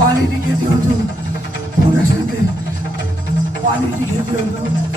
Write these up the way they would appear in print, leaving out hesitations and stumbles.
पानी लिखे दियो तो पूरा संदे पानी लिखे दियो तो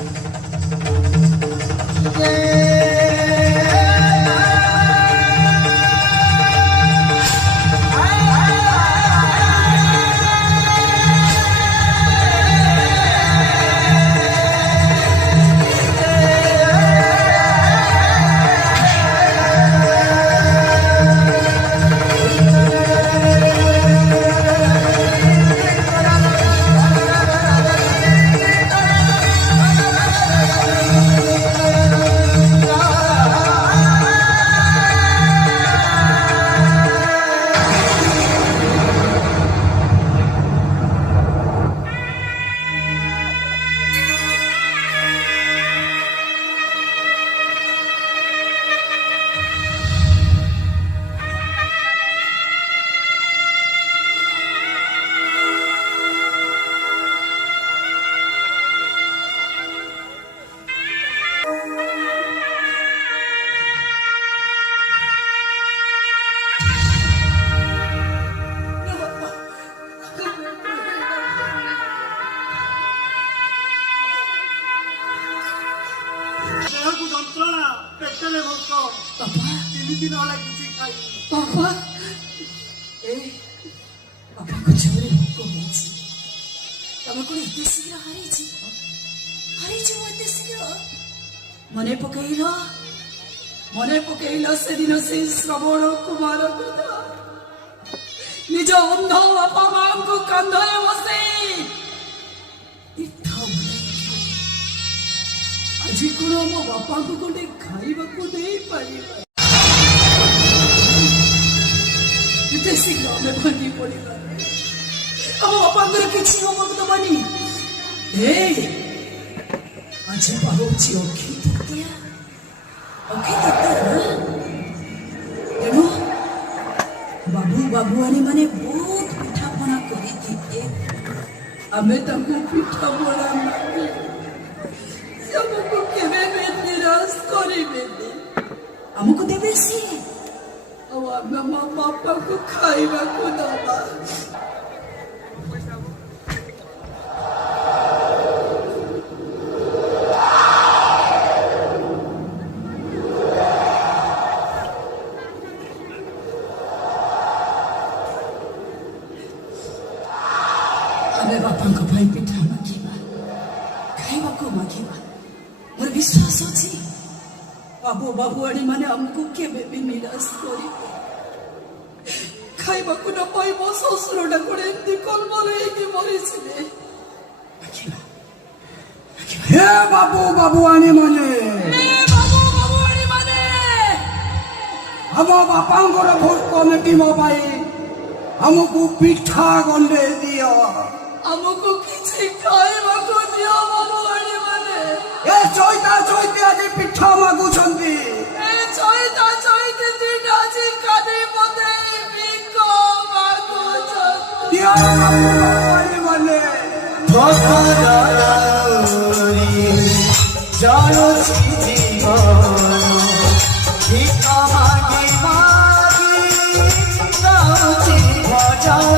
मने पकईल से दिन से श्रवण कुमार कथा निज अंध बापा मां को कंधे बसे आज कौन मो बापा को गोटे खाइबा को दे पारिबा एते शीघ्र हमें भांगी पड़िबा हम बापा को किछि हम तो बनी ए आज पाउछि ओखी दिया ओके तेणु बाबू बाबुआनी माने बहुत पिठापना करी आमे तांको पिठा बना हमको केवे में निराश करिबे हमको देबे सी अब आमे मां बापा को खाइबा को दबा ଆମେ ବାପାଙ୍କ ପାଇଁ ପିଠା ମାଗିବା, ଖାଇବାକୁ ମାଗିବା। ମୋର ବିଶ୍ୱାସ ଅଛି ବାବୁ ବାବୁଆଣୀ ମାନେ ଆମକୁ କେବେ ବି ନିରାଶ କରିବେ। ଖାଇବାକୁ ନ ପାଇ ମୋ ଶ୍ୱଶୁରଟା ଗୋଟେ ଏମିତି କଲମଲ ହେଇକି ମରିଥିଲେ। ହେ ବାବୁ ବାବୁଆଣୀ ମାନେ, ଆମ ବାପାଙ୍କର ଭୋକ ମେଟିବା ପାଇଁ ଆମକୁ ପିଠା ଗଣ୍ଡେ ଦିଅ। ଆମକୁ କିଛି ଖାଇବାକୁ ଦିଅ ବାବୁଆଣୀ ମାନେ। ଏ ଚୈତା ଚୈତି ଆଜି ପିଠା ମାଗୁଛନ୍ତି। ଏ ଚୈତା ଚୈତି ଦିନ ଆଜି କାନି ପତେଇ ଭିକ ମାଗୁଛନ୍ତି। ଦିଅ ବାବୁ ବାବୁଆଣୀ ମାନେ। ଯାଉଛି ଜୀବନ ଭିକ ମାଗି ମାଗି ଯାଉଛି ଭଜନ।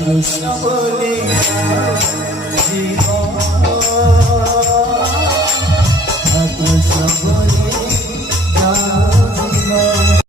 Krishna Bole